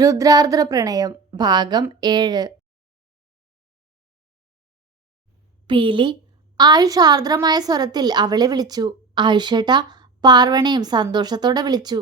രുദ്രാർദ്ര പ്രണയം ഭാഗം 7. പീലി ആയുഷ് ആർദ്രമായ സ്വരത്തിൽ അവളെ വിളിച്ചു. ആയുഷേട്ടാ. പാർവണയും സന്തോഷത്തോടെ വിളിച്ചു.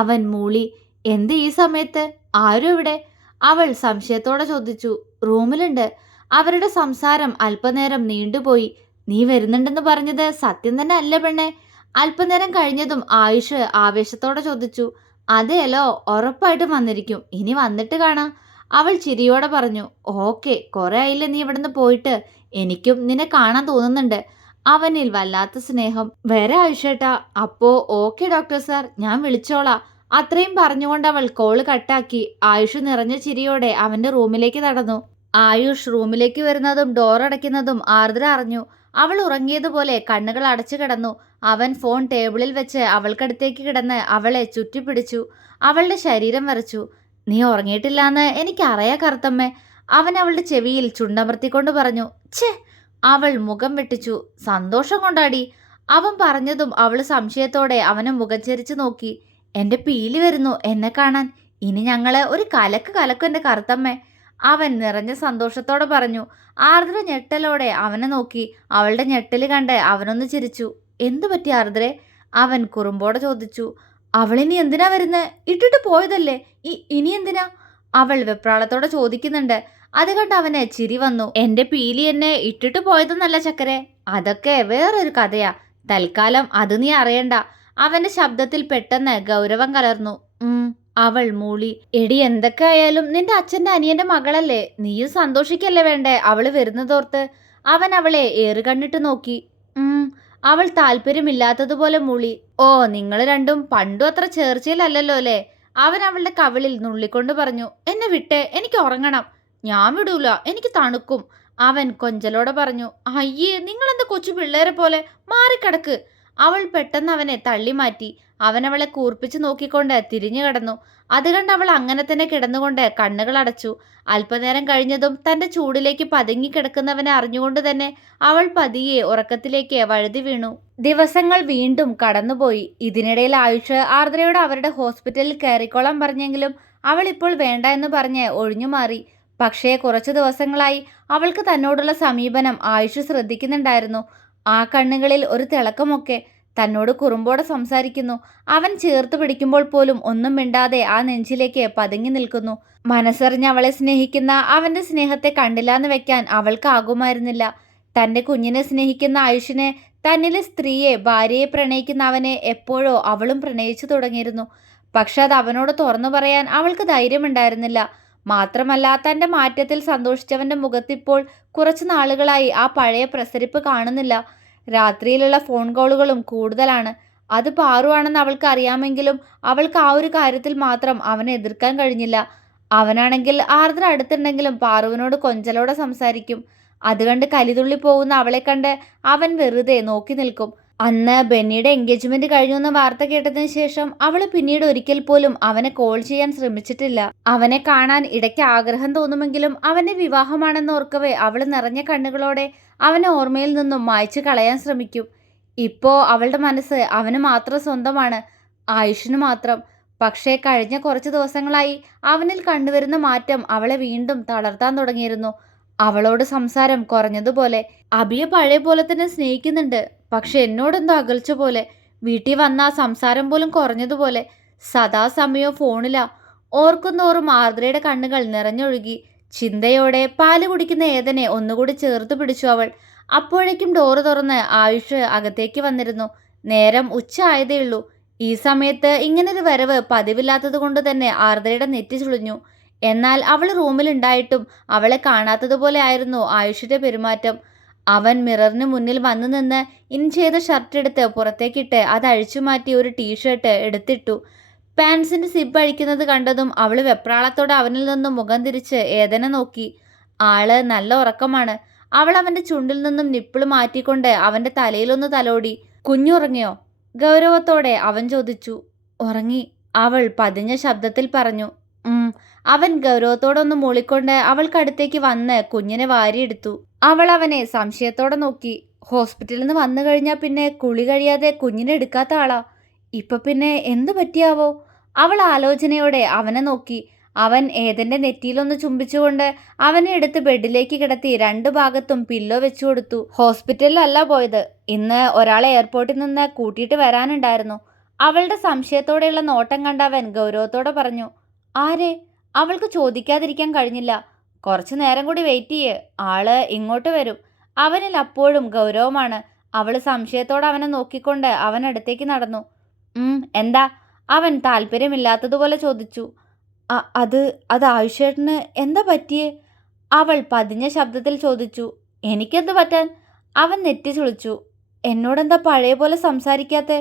അവൻ മൂളി. എന്ത് ഈ സമയത്ത്? ആരും ഇവിടെ? അവൾ സംശയത്തോടെ ചോദിച്ചു. റൂമിലുണ്ട്. അവരുടെ സംസാരം അല്പനേരം നീണ്ടുപോയി. നീ വരുന്നുണ്ടെന്ന് പറഞ്ഞത് സത്യം തന്നെ അല്ലേ പെണ്ണെ? അല്പനേരം കഴിഞ്ഞതും ആയുഷ് ആവേശത്തോടെ ചോദിച്ചു. അതെയല്ലോ, ഉറപ്പായിട്ടും വന്നിരിക്കും. ഇനി വന്നിട്ട് കാണാം. അവൾ ചിരിയോടെ പറഞ്ഞു. ഓക്കെ, കുറെ ആയില്ലേ നീ ഇവിടുന്ന് പോയിട്ട്. എനിക്കും നിന്നെ കാണാൻ തോന്നുന്നുണ്ട്. അവനിൽ വല്ലാത്ത സ്നേഹം. വരെ ആയുഷേട്ടാ. അപ്പോ ഓക്കെ ഡോക്ടർ സാർ, ഞാൻ വിളിച്ചോളാം. അത്രയും പറഞ്ഞുകൊണ്ട് അവൾ കോള് കട്ടാക്കി. ആയുഷ് നിറഞ്ഞ ചിരിയോടെ അവന്റെ റൂമിലേക്ക് നടന്നു. ആയുഷ് റൂമിലേക്ക് വരുന്നതും ഡോർ അടയ്ക്കുന്നതും ആർദ്ര അറിഞ്ഞു. അവൾ ഉറങ്ങിയതുപോലെ കണ്ണുകൾ അടച്ചു കിടന്നു. അവൻ ഫോൺ ടേബിളിൽ വെച്ച് അവൾക്കടുത്തേക്ക് കിടന്ന് അവളെ ചുറ്റിപ്പിടിച്ചു. അവളുടെ ശരീരം വരച്ചു. നീ ഉറങ്ങിയിട്ടില്ലാന്ന് എനിക്കറിയാ കറുത്തമ്മേ. അവൻ അവളുടെ ചെവിയിൽ ചുണ്ടമർത്തിക്കൊണ്ട് പറഞ്ഞു. ഛേ. അവൾ മുഖം വെട്ടിച്ചു. സന്തോഷം കൊണ്ടാടി. അവൻ പറഞ്ഞതും അവൾ സംശയത്തോടെ അവനെ മുഖം ചരിച്ചു നോക്കി. എന്റെ പീലി വരുന്നു എന്നെ കാണാൻ. ഇനി ഞങ്ങള് ഒരു കലക്കും എന്റെ കറുത്തമ്മേ. അവൻ നിറഞ്ഞ സന്തോഷത്തോടെ പറഞ്ഞു. ആർദ്ര ഞെട്ടലോടെ അവനെ നോക്കി. അവളുടെ ഞെട്ടല് കണ്ട് അവനൊന്ന് ചിരിച്ചു. എന്തു പറ്റി ആർദ്രെ? അവൻ കുറുമ്പോടെ ചോദിച്ചു. അവളിനി എന്തിനാ വരുന്നത്? ഇട്ടിട്ട് പോയതല്ലേ, ഇനി എന്തിനാ? അവൾ വെപ്രാളത്തോടെ ചോദിക്കുന്നുണ്ട്. അത് കണ്ട് അവന് ചിരി വന്നു. എന്റെ പീലി എന്നെ ഇട്ടിട്ട് പോയതൊന്നല്ല ചക്കരെ, അതൊക്കെ വേറൊരു കഥയാ. തൽക്കാലം അത് നീ അറിയണ്ട. അവന്റെ ശബ്ദത്തിൽ പെട്ടെന്ന് ഗൗരവം കലർന്നു. അവൾ മൂളി. എടി, എന്തൊക്കെ ആയാലും നിന്റെ അച്ഛന്റെ അനിയന്റെ മകളല്ലേ, നീയും സന്തോഷിക്കല്ലേ വേണ്ടേ അവള് വരുന്നതോർത്ത്. അവൻ അവളെ ഏറുകണ്ണിട്ട് നോക്കി. അവൾ താല്പര്യമില്ലാത്തതുപോലെ മൂളി. ഓ, നിങ്ങൾ രണ്ടും പണ്ടും അത്ര ചേർച്ചയിലല്ലോ അല്ലേ? അവൻ അവളുടെ കവിളിൽ നുള്ളിക്കൊണ്ട് പറഞ്ഞു. എന്നെ വിട്ടേ, എനിക്ക് ഉറങ്ങണം. ഞാൻ വിടൂല, എനിക്ക് തണുക്കും. അവൻ കൊഞ്ചലോടെ പറഞ്ഞു. അയ്യേ, നിങ്ങളെന്താ കൊച്ചു പിള്ളേരെ പോലെ, മാറിക്കിടക്ക്. അവൾ പെട്ടെന്ന് അവനെ തള്ളി മാറ്റി. അവൻ അവളെ കൂർപ്പിച്ച് നോക്കിക്കൊണ്ട് തിരിഞ്ഞു കിടന്നു. അത് കണ്ട് അവൾ അങ്ങനെ തന്നെ കിടന്നുകൊണ്ട് കണ്ണുകൾ അടച്ചു. അല്പനേരം കഴിഞ്ഞതും തന്റെ ചൂടിലേക്ക് പതുങ്ങിക്കിടക്കുന്നവനെ അറിഞ്ഞുകൊണ്ട് തന്നെ അവൾ പതിയെ ഉറക്കത്തിലേക്ക് വഴുതി വീണു. ദിവസങ്ങൾ വീണ്ടും കടന്നുപോയി. ഇതിനിടയിൽ ആയുഷ് ആർദ്രയോട് അവരുടെ ഹോസ്പിറ്റലിൽ കയറിക്കോളാൻ പറഞ്ഞെങ്കിലും അവൾ ഇപ്പോൾ വേണ്ട എന്ന് പറഞ്ഞ് ഒഴിഞ്ഞുമാറി. പക്ഷേ കുറച്ചു ദിവസങ്ങളായി അവൾക്ക് തന്നോടുള്ള സമീപനം ആയുഷ് ശ്രദ്ധിക്കുന്നുണ്ടായിരുന്നു. ആ കണ്ണുകളിൽ ഒരു തിളക്കമൊക്കെ. തന്നോട് കുറുമ്പോടെ സംസാരിക്കുന്നു. അവൻ ചേർത്ത് പിടിക്കുമ്പോൾ പോലും ഒന്നും മിണ്ടാതെ ആ നെഞ്ചിലേക്ക് പതുങ്ങി നിൽക്കുന്നു. മനസ്സറിഞ്ഞ് അവളെ സ്നേഹിക്കുന്ന അവന്റെ സ്നേഹത്തെ കണ്ടില്ലാന്ന് വെക്കാൻ അവൾക്കാകുമായിരുന്നില്ല. തന്റെ കുഞ്ഞിനെ സ്നേഹിക്കുന്ന ആയുഷിനെ, തന്നിലെ സ്ത്രീയെ, ഭാര്യയെ പ്രണയിക്കുന്ന അവനെ എപ്പോഴോ അവളും പ്രണയിച്ചു തുടങ്ങിയിരുന്നു. പക്ഷെ അത് അവനോട് തുറന്നു പറയാൻ അവൾക്ക് ധൈര്യമുണ്ടായിരുന്നില്ല. മാത്രമല്ല, തന്റെ മാറ്റത്തിൽ സന്തോഷിച്ചവന്റെ മുഖത്തിപ്പോൾ കുറച്ചു നാളുകളായി ആ പഴയ പ്രസരിപ്പ് കാണുന്നില്ല. രാത്രിയിലുള്ള ഫോൺ കോളുകളും കൂടുതലാണ്. അത് പാറുവാണെന്ന് അവൾക്ക് അറിയാമെങ്കിലും അവൾക്ക് ആ ഒരു കാര്യത്തിൽ മാത്രം അവനെ എതിർക്കാൻ കഴിഞ്ഞില്ല. അവനാണെങ്കിൽ ആർദ്ര അടുത്തുണ്ടെങ്കിലും പാറുവിനോട് കൊഞ്ചലോടെ സംസാരിക്കും. അത് കണ്ട് കലിതുള്ളി പോകുന്ന അവളെ കണ്ട് അവൻ വെറുതെ നോക്കി നിൽക്കും. അന്ന് ബെന്നിയുടെ എൻഗേജ്മെന്റ് കഴിഞ്ഞു എന്ന വാർത്ത കേട്ടതിന് ശേഷം അവൾ പിന്നീട് ഒരിക്കൽ പോലും അവനെ കോൾ ചെയ്യാൻ ശ്രമിച്ചിട്ടില്ല. അവനെ കാണാൻ ഇടയ്ക്ക് ആഗ്രഹം തോന്നുമെങ്കിലും അവന്റെ വിവാഹമാണെന്ന് ഓർക്കവേ അവൾ നിറഞ്ഞ കണ്ണുകളോടെ അവനെ ഓർമ്മയിൽ നിന്നും മായ്ച്ചു കളയാൻ ശ്രമിക്കും. ഇപ്പോ അവളുടെ മനസ്സ് അവന് മാത്രം സ്വന്തമാണ്, ആയുഷിന് മാത്രം. പക്ഷേ കഴിഞ്ഞ കുറച്ച് ദിവസങ്ങളായി അവനിൽ കണ്ടുവരുന്ന മാറ്റം അവളെ വീണ്ടും തളർത്താൻ തുടങ്ങിയിരുന്നു. അവളോട് സംസാരം കുറഞ്ഞതുപോലെ. അബിയെ പഴയ പോലെ തന്നെ സ്നേഹിക്കുന്നുണ്ട്, പക്ഷെ എന്നോടെന്തോ അകൽച്ച പോലെ. വീട്ടിൽ വന്ന സംസാരം പോലും കുറഞ്ഞതുപോലെ. സദാസമയവും ഫോണിലാ. ഓർക്കുന്നോറും ആർദ്രയുടെ കണ്ണുകൾ നിറഞ്ഞൊഴുകി. ചിന്തയോടെ പാല് കുടിക്കുന്ന ഏതനെ ഒന്നുകൂടി ചേർത്ത് പിടിച്ചു അവൾ. അപ്പോഴേക്കും ഡോറ് തുറന്ന് ആയുഷ് അകത്തേക്ക് വന്നിരുന്നു. നേരം ഉച്ച ആയതേയുള്ളൂ. ഈ സമയത്ത് ഇങ്ങനൊരു വരവ് പതിവില്ലാത്തത് കൊണ്ട് തന്നെ ആർദ്രയുടെ നെറ്റി ചുളിഞ്ഞു. എന്നാൽ അവൾ റൂമിലുണ്ടായിട്ടും അവളെ കാണാത്തതുപോലെ ആയിരുന്നു ആയുഷിന്റെ പെരുമാറ്റം. അവൻ മിററിന് മുന്നിൽ വന്നു നിന്ന് ഇൻ ചെയ്ത ഷർട്ട് എടുത്ത് പുറത്തേക്കിട്ട് അത് അഴിച്ചു മാറ്റി ഒരു ടീഷർട്ട് എടുത്തിട്ടു. പാൻസിന്റെ സിബ് അഴിക്കുന്നത് കണ്ടതും അവൾ വെപ്രാളത്തോടെ അവനിൽ നിന്നും മുഖം തിരിച്ച് ഏതനെ നോക്കി. ആള് നല്ല ഉറക്കമാണ്. അവൾ അവന്റെ ചുണ്ടിൽ നിന്നും നിപ്പിള് മാറ്റിക്കൊണ്ട് അവന്റെ തലയിലൊന്ന് തലോടി. കുഞ്ഞുറങ്ങിയോ? ഗൗരവത്തോടെ അവൻ ചോദിച്ചു. ഉറങ്ങി, അവൾ പതിഞ്ഞ ശബ്ദത്തിൽ പറഞ്ഞു. അവൻ ഗൗരവത്തോടൊന്ന് മൂളിക്കൊണ്ട് അവൾക്കടുത്തേക്ക് വന്ന് കുഞ്ഞിനെ വാരിയെടുത്തു. അവൾ അവനെ സംശയത്തോടെ നോക്കി. ഹോസ്പിറ്റലിൽ നിന്ന് വന്നു കഴിഞ്ഞാൽ പിന്നെ കുളി കഴിയാതെ കുഞ്ഞിനെ എടുക്കാത്ത ആളാ. ഇപ്പൊ പിന്നെ എന്തു പറ്റിയാവോ? അവൾ ആലോചനയോടെ അവനെ നോക്കി. അവൻ ഏതന്റെ നെറ്റിയിലൊന്ന് ചുംബിച്ചുകൊണ്ട് അവനെ എടുത്ത് ബെഡിലേക്ക് കിടത്തി 2 ഭാഗത്തും പില്ലോ വെച്ചു കൊടുത്തു. ഹോസ്പിറ്റലിലല്ല പോയത്, ഇന്ന് ഒരാളെ എയർപോർട്ടിൽ നിന്ന് കൂട്ടിയിട്ട് വരാനുണ്ടായിരുന്നു. അവളുടെ സംശയത്തോടെയുള്ള നോട്ടം കണ്ടവൻ ഗൗരവത്തോടെ പറഞ്ഞു. ആരെ? അവൾക്ക് ചോദിക്കാതിരിക്കാൻ കഴിഞ്ഞില്ല. കുറച്ചു നേരം കൂടി വെയിറ്റ് ചെയ്യ്, ആള് ഇങ്ങോട്ട് വരും. അവനിൽ അപ്പോഴും ഗൗരവമാണ്. അവള് സംശയത്തോടെ അവനെ നോക്കിക്കൊണ്ട് അവനടുത്തേക്ക് നടന്നു. എന്താ? അവൻ താല്പര്യമില്ലാത്തതുപോലെ ചോദിച്ചു. അത് ആയുഷേട്ടന് എന്താ പറ്റിയേ? അവൾ പതിഞ്ഞ ശബ്ദത്തിൽ ചോദിച്ചു. എനിക്കെന്ത് പറ്റാൻ? അവൻ നെറ്റി ചുളിച്ചു. എന്നോടെന്താ പഴയ പോലെ സംസാരിക്കാത്തെ?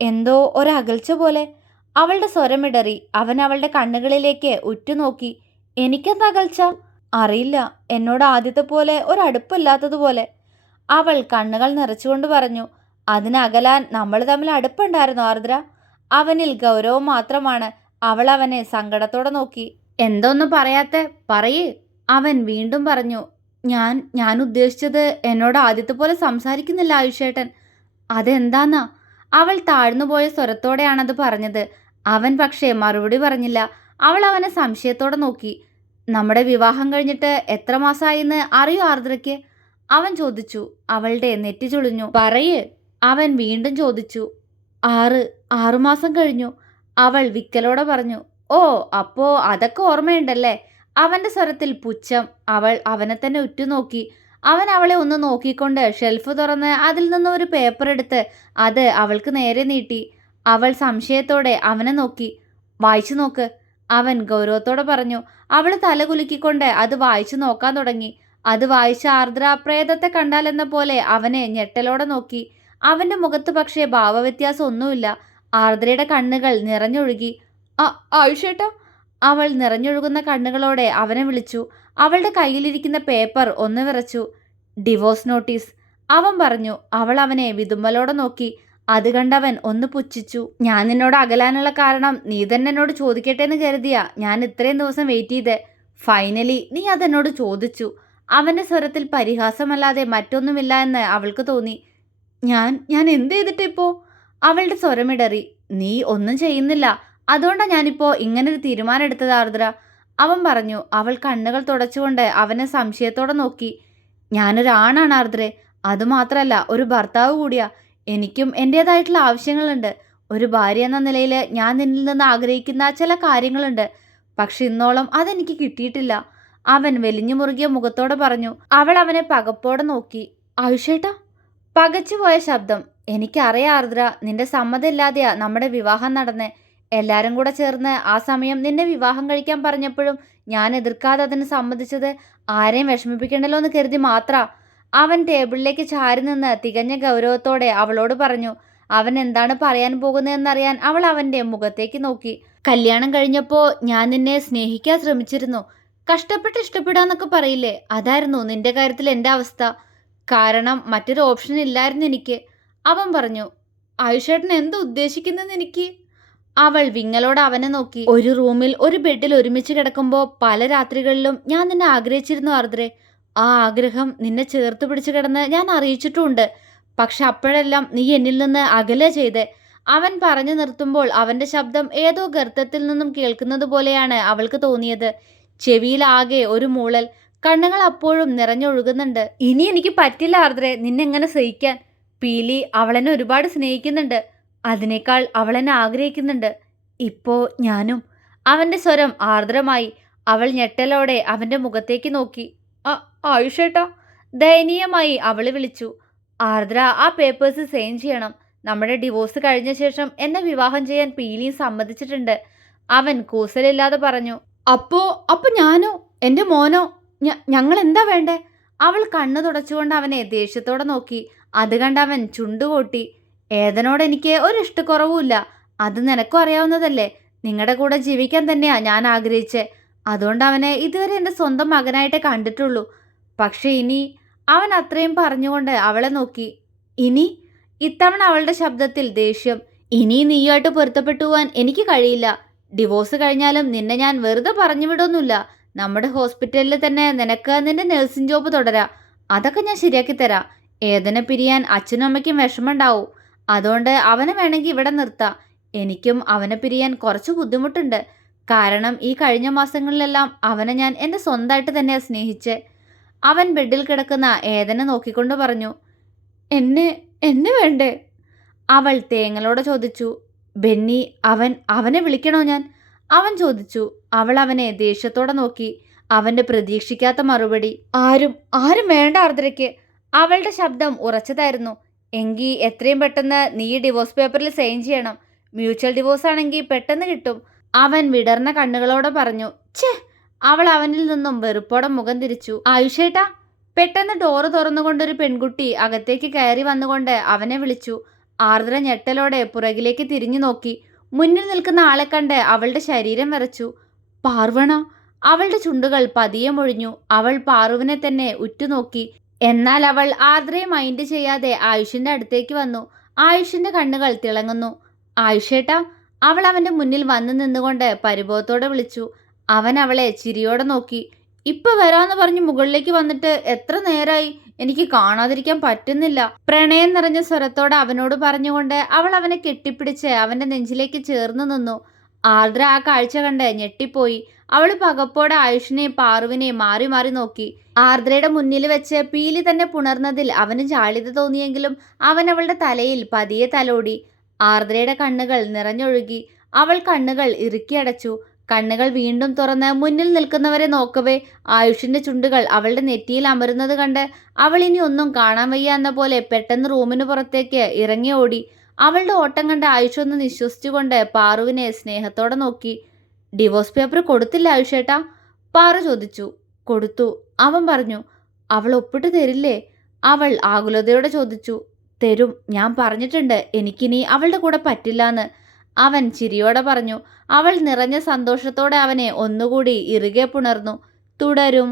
എന്തോ ഒരകൽച്ച പോലെ. അവളുടെ സ്വരമിടറി. അവൻ അവളുടെ കണ്ണുകളിലേക്ക് ഉറ്റുനോക്കി. എനിക്കെന്താ അകൽച്ച? അറിയില്ല, എന്നോട് ആദ്യത്തെ പോലെ ഒരടുപ്പില്ലാത്തതുപോലെ. അവൾ കണ്ണുകൾ നിറച്ചുകൊണ്ട് പറഞ്ഞു. അതിനകലാൻ നമ്മൾ തമ്മിൽ അടുപ്പുണ്ടായിരുന്നു ആർദ്ര. അവനിൽ ഗൗരവം മാത്രമാണ്. അവൾ അവനെ സങ്കടത്തോടെ നോക്കി. എന്തോന്നും പറയാത്തെ? പറയേ. അവൻ വീണ്ടും പറഞ്ഞു. ഞാൻ ഉദ്ദേശിച്ചത് എന്നോട് ആദ്യത്തെ പോലെ സംസാരിക്കുന്നില്ല ആയുഷേട്ടൻ. അതെന്താന്നാ? അവൾ താഴ്ന്നുപോയ സ്വരത്തോടെയാണത് പറഞ്ഞത്. അവൻ പക്ഷേ മറുപടി പറഞ്ഞില്ല. അവൾ അവനെ സംശയത്തോടെ നോക്കി. നമ്മുടെ വിവാഹം കഴിഞ്ഞിട്ട് എത്ര മാസമായിന്ന് അറിയോ ആർദ്രയ്ക്ക്? അവൻ ചോദിച്ചു. അവളുടെ നെറ്റി ചുളിഞ്ഞു. പറയേ. അവൻ വീണ്ടും ചോദിച്ചു. 6 മാസം കഴിഞ്ഞു. അവൾ വിക്കലോടെ പറഞ്ഞു. ഓ, അപ്പോ അതൊക്കെ ഓർമ്മയുണ്ടല്ലേ? അവന്റെ സ്വരത്തിൽ പുച്ഛം. അവൾ അവനെ തന്നെ ഉറ്റുനോക്കി. അവൻ അവളെ ഒന്ന് നോക്കിക്കൊണ്ട് ഷെൽഫ് തുറന്ന് അതിൽ നിന്ന് ഒരു പേപ്പർ എടുത്ത് അത് അവൾക്ക് നേരെ നീട്ടി. അവൾ സംശയത്തോടെ അവനെ നോക്കി. വായിച്ചു നോക്ക്, അവൻ ഗൗരവത്തോടെ പറഞ്ഞു. അവൾ തലകുലുക്കിക്കൊണ്ട് അത് വായിച്ചു നോക്കാൻ തുടങ്ങി. അത് വായിച്ച ആർദ്ര പ്രേതത്തെ കണ്ടാലെന്ന പോലെ അവനെ ഞെട്ടലോടെ നോക്കി. അവന്റെ മുഖത്ത് പക്ഷേ ഭാവവ്യത്യാസം ഒന്നുമില്ല. ആർദ്രയുടെ കണ്ണുകൾ നിറഞ്ഞൊഴുകി. ആയുഷേട്ടാ. അവൾ നിറഞ്ഞൊഴുകുന്ന കണ്ണുകളോടെ അവനെ വിളിച്ചു. അവളുടെ കയ്യിലിരിക്കുന്ന പേപ്പർ ഒന്ന് വിറച്ചു. ഡിവോഴ്സ് നോട്ടീസ്, അവൻ പറഞ്ഞു. അവൾ അവനെ വിതുമ്പലോടെ നോക്കി. അത് കണ്ടവൻ ഒന്ന് പുച്ഛിച്ചു. ഞാൻ നിന്നോട് അകലാനുള്ള കാരണം നീ തന്നെ എന്നോട് ചോദിക്കട്ടെ എന്ന് കരുതിയാ ഞാൻ ഇത്രയും ദിവസം വെയിറ്റ് ചെയ്തേ. ഫൈനലി നീ അതെന്നോട് ചോദിച്ചു. അവന്റെ സ്വരത്തിൽ പരിഹാസമല്ലാതെ മറ്റൊന്നുമില്ല എന്ന് അവൾക്ക് തോന്നി. ഞാൻ എന്ത് ചെയ്തിട്ടിപ്പോ? അവളുടെ സ്വരമിടറി. നീ ഒന്നും ചെയ്യുന്നില്ല, അതുകൊണ്ടാണ് ഞാനിപ്പോ ഇങ്ങനൊരു തീരുമാനം എടുത്തത് ആർദ്ര. അവൻ പറഞ്ഞു. അവൾ കണ്ണുകൾ തുടച്ചുകൊണ്ട് അവനെ സംശയത്തോടെ നോക്കി. ഞാനൊരാണാണ് ആർദ്രെ. അതുമാത്രമല്ല ഒരു ഭർത്താവ് കൂടിയാ. എനിക്കും എൻ്റേതായിട്ടുള്ള ആവശ്യങ്ങളുണ്ട്. ഒരു ഭാര്യ എന്ന നിലയിൽ ഞാൻ നിന്നിൽ നിന്ന് ആഗ്രഹിക്കുന്ന ചില കാര്യങ്ങളുണ്ട്. പക്ഷെ ഇന്നോളം അതെനിക്ക് കിട്ടിയിട്ടില്ല. അവൻ വെലിഞ്ഞു മുറുകിയ മുഖത്തോടെ പറഞ്ഞു. അവൾ അവനെ പകപ്പോടെ നോക്കി. ആയുഷേട്ടാ. പകച്ചുപോയ ശബ്ദം. എനിക്കറിയാം ആർദ്ര, നിന്റെ സമ്മതമില്ലാതെയാ നമ്മുടെ വിവാഹം നടന്നേ. എല്ലാരും കൂടെ ചേർന്ന് ആ സമയം നിന്നെ വിവാഹം കഴിക്കാൻ പറഞ്ഞപ്പോഴും ഞാൻ എതിർക്കാതെ അതിന് സമ്മതിച്ചത് ആരെയും വിഷമിപ്പിക്കണ്ടല്ലോ എന്ന് കരുതി മാത്ര. അവൻ ടേബിളിലേക്ക് ചാരി നിന്ന് തികഞ്ഞ ഗൗരവത്തോടെ അവളോട് പറഞ്ഞു. അവൻ എന്താണ് പറയാൻ പോകുന്നതെന്നറിയാൻ അവൾ അവന്റെ മുഖത്തേക്ക് നോക്കി. കല്യാണം കഴിഞ്ഞപ്പോ ഞാൻ നിന്നെ സ്നേഹിക്കാൻ ശ്രമിച്ചിരുന്നു. കഷ്ടപ്പെട്ട് ഇഷ്ടപ്പെടാന്നൊക്കെ പറയില്ലേ, അതായിരുന്നു നിന്റെ കാര്യത്തിൽ എൻ്റെ അവസ്ഥ. കാരണം മറ്റൊരു ഓപ്ഷൻ ഇല്ലായിരുന്നു എനിക്ക്. അവൻ പറഞ്ഞു. ആയുഷേട്ടൻ എന്ത് ഉദ്ദേശിക്കുന്നെന്ന് എനിക്ക്? അവൾ വിങ്ങലോടെ അവനെ നോക്കി. ഒരു റൂമിൽ ഒരു ബെഡിൽ ഒരുമിച്ച് കിടക്കുമ്പോൾ പല രാത്രികളിലും ഞാൻ നിന്നെ ആഗ്രഹിച്ചിരുന്നു ആർദ്രെ. ആ ആഗ്രഹം നിന്നെ ചേർത്ത് പിടിച്ച് കിടന്ന് ഞാൻ അറിയിച്ചിട്ടുമുണ്ട്. പക്ഷെ അപ്പോഴെല്ലാം നീ എന്നിൽ നിന്ന് അകലെ ചെയ്തേ. അവൻ പറഞ്ഞു നിർത്തുമ്പോൾ അവന്റെ ശബ്ദം ഏതോ ഗർത്തത്തിൽ നിന്നും കേൾക്കുന്നത് പോലെയാണ് അവൾക്ക് തോന്നിയത്. ചെവിയിലാകെ ഒരു മൂളൽ. കണ്ണുകൾ അപ്പോഴും നിറഞ്ഞൊഴുകുന്നുണ്ട്. ഇനി എനിക്ക് പറ്റില്ല ആർദ്രെ നിന്നെങ്ങനെ സഹിക്കാൻ. പീലി അവളെന്നെ ഒരുപാട് സ്നേഹിക്കുന്നുണ്ട്. അതിനേക്കാൾ അവളെന്നെ ആഗ്രഹിക്കുന്നുണ്ട്. ഇപ്പോ ഞാനും. അവന്റെ സ്വരം ആർദ്രമായി. അവൾ ഞെട്ടലോടെ അവന്റെ മുഖത്തേക്ക് നോക്കി. ആയുഷേട്ടാ. ദയനീയമായി അവൾ വിളിച്ചു. ആർദ്ര, ആ പേപ്പേഴ്സ് സൈൻ ചെയ്യണം. നമ്മുടെ ഡിവോഴ്സ് കഴിഞ്ഞ ശേഷം എന്നെ വിവാഹം ചെയ്യാൻ പീലിയും സമ്മതിച്ചിട്ടുണ്ട്. അവൻ കൂസലില്ലാതെ പറഞ്ഞു. അപ്പോ ഞാനോ? എൻ്റെ മോനോ? ഞങ്ങൾ എന്താ വേണ്ടേ? അവൾ കണ്ണു തുടച്ചുകൊണ്ട് അവനെ ദേഷ്യത്തോടെ നോക്കി. അത് കണ്ടവൻ ചുണ്ടുകൂട്ടി. ഏതനോട് എനിക്ക് ഒരു ഇഷ്ടക്കുറവുമില്ല. അത് നിനക്കും അറിയാവുന്നതല്ലേ. നിങ്ങളുടെ കൂടെ ജീവിക്കാൻ തന്നെയാ ഞാൻ ആഗ്രഹിച്ചേ. അതുകൊണ്ട് അവനെ ഇതുവരെ എൻ്റെ സ്വന്തം മകനായിട്ടേ കണ്ടിട്ടുള്ളൂ. പക്ഷെ ഇനി. അവൻ അത്രയും പറഞ്ഞുകൊണ്ട് അവളെ നോക്കി. ഇനി? ഇത്തവണ അവളുടെ ശബ്ദത്തിൽ ദേഷ്യം. ഇനി നീയുമായിട്ട് പൊരുത്തപ്പെട്ടു പോവാൻ എനിക്ക് കഴിയില്ല. ഡിവോഴ്സ് കഴിഞ്ഞാലും നിന്നെ ഞാൻ വെറുതെ പറഞ്ഞു വിടൊന്നുമില്ല. നമ്മുടെ ഹോസ്പിറ്റലിൽ തന്നെ നിനക്ക് നിന്റെ നഴ്സിംഗ് ജോബ് തുടരാം. അതൊക്കെ ഞാൻ ശരിയാക്കി തരാം. ഏതനെ പിരിയാൻ അച്ഛനും അമ്മയ്ക്കും വിഷമമുണ്ടാവും. അതുകൊണ്ട് അവനെ വേണമെങ്കിൽ ഇവിടെ നിർത്താം. എനിക്കും അവനെ പിരിയാൻ കുറച്ച് ബുദ്ധിമുട്ടുണ്ട്. കാരണം ഈ കഴിഞ്ഞ മാസങ്ങളിലെല്ലാം അവനെ ഞാൻ എൻ്റെ സ്വന്തമായിട്ട് തന്നെയാണ് സ്നേഹിച്ചേ. അവൻ ബെഡിൽ കിടക്കുന്ന ഏതനെ നോക്കിക്കൊണ്ട് പറഞ്ഞു. എന്നെ എന്നെ വേണ്ടേ? അവൾ തേങ്ങലോടെ ചോദിച്ചു. ബെന്നി, അവനെ വിളിക്കണോ ഞാൻ? അവൻ ചോദിച്ചു. അവൾ അവനെ ദേഷ്യത്തോടെ നോക്കി. അവന്റെ പ്രതീക്ഷിക്കാത്ത മറുപടി. ആരും വേണ്ട ആർദ്രയ്ക്ക്. അവളുടെ ശബ്ദം ഉറച്ചതായിരുന്നു. എങ്കിൽ എത്രയും പെട്ടെന്ന് നീ ഡിവോഴ്സ് പേപ്പറിൽ സൈൻ ചെയ്യണം. മ്യൂച്വൽ ഡിവോഴ്സ് ആണെങ്കിൽ പെട്ടെന്ന് കിട്ടും. അവൻ വിടർന്ന കണ്ണുകളോടെ പറഞ്ഞു. ഛേ! അവൾ അവനിൽ നിന്നും വെറുപ്പോടെ മുഖം തിരിച്ചു. ആയുഷേട്ടാ! പെട്ടെന്ന് ഡോറ് തുറന്നുകൊണ്ടൊരു പെൺകുട്ടി അകത്തേക്ക് കയറി വന്നുകൊണ്ട് അവനെ വിളിച്ചു. ആർദ്ര ഞെട്ടലോടെ പുറകിലേക്ക് തിരിഞ്ഞു നോക്കി. മുന്നിൽ നിൽക്കുന്ന ആളെ കണ്ട് അവളുടെ ശരീരം വിറച്ചു. പാർവണ! അവളുടെ ചുണ്ടുകൾ പതിയെ മൊഴിഞ്ഞു. അവൾ പാറുവിനെ തന്നെ ഉറ്റുനോക്കി. എന്നാൽ അവൾ ആർദ്രയെ മൈൻഡ് ചെയ്യാതെ ആയുഷിന്റെ അടുത്തേക്ക് വന്നു. ആയുഷിന്റെ കണ്ണുകൾ തിളങ്ങുന്നു. ആയുഷേട്ടാ! അവൾ അവന്റെ മുന്നിൽ വന്നു നിന്നുകൊണ്ട് പരിഭവത്തോടെ വിളിച്ചു. അവൻ അവളെ ചിരിയോടെ നോക്കി. ഇപ്പൊ വരാന്ന് പറഞ്ഞ് മുകളിലേക്ക് വന്നിട്ട് എത്ര നേരായി? എനിക്ക് കാണാതിരിക്കാൻ പറ്റുന്നില്ല. പ്രണയം നിറഞ്ഞ സ്വരത്തോടെ അവനോട് പറഞ്ഞുകൊണ്ട് അവൾ അവനെ കെട്ടിപ്പിടിച്ച് അവന്റെ നെഞ്ചിലേക്ക് ചേർന്ന് നിന്നു. ആർദ്ര ആ കാഴ്ച കണ്ട് ഞെട്ടിപ്പോയി. അവൾ പകപ്പോടെ ആയുഷിനെയും പാറുവിനെയും മാറി മാറി നോക്കി. ആർദ്രയുടെ മുന്നിൽ വെച്ച് പീലി തന്നെ പുണർന്നതിൽ അവന് ജാള്യത തോന്നിയെങ്കിലും അവൻ അവളുടെ തലയിൽ പതിയെ തലോടി. ആർദ്രയുടെ കണ്ണുകൾ നിറഞ്ഞൊഴുകി. അവൾ കണ്ണുകൾ ഇറുക്കിയടച്ചു. കണ്ണുകൾ വീണ്ടും തുറന്ന് മുന്നിൽ നിൽക്കുന്നവരെ നോക്കവേ ആയുഷിന്റെ ചുണ്ടുകൾ അവളുടെ നെറ്റിയിൽ അമരുന്നത് കണ്ട് അവൾ ഇനി ഒന്നും കാണാൻ വയ്യ എന്ന പോലെ പെട്ടെന്ന് റൂമിന് പുറത്തേക്ക് ഇറങ്ങി ഓടി. അവളുടെ ഓട്ടം കണ്ട് ആയുഷ് ഒന്ന് നിശ്വസിച്ചുകൊണ്ട് പാറുവിനെ സ്നേഹത്തോടെ നോക്കി. ഡിവോഴ്സ് പേപ്പർ കൊടുത്തില്ല ആയുഷേട്ടാ? പാറു ചോദിച്ചു. കൊടുത്തു, അവൻ പറഞ്ഞു. അവൾ ഒപ്പിട്ട് തരില്ലേ? അവൾ ആകുലതയോടെ ചോദിച്ചു. തരും, ഞാൻ പറഞ്ഞിട്ടുണ്ട് എനിക്കിനി അവളുടെ കൂടെ പറ്റില്ലാന്ന്. അവൻ ചിരിയോടെ പറഞ്ഞു. അവൾ നിറഞ്ഞ സന്തോഷത്തോടെ അവനെ ഒന്നുകൂടി ഇറുകെ പുണർന്നു. തുടരും.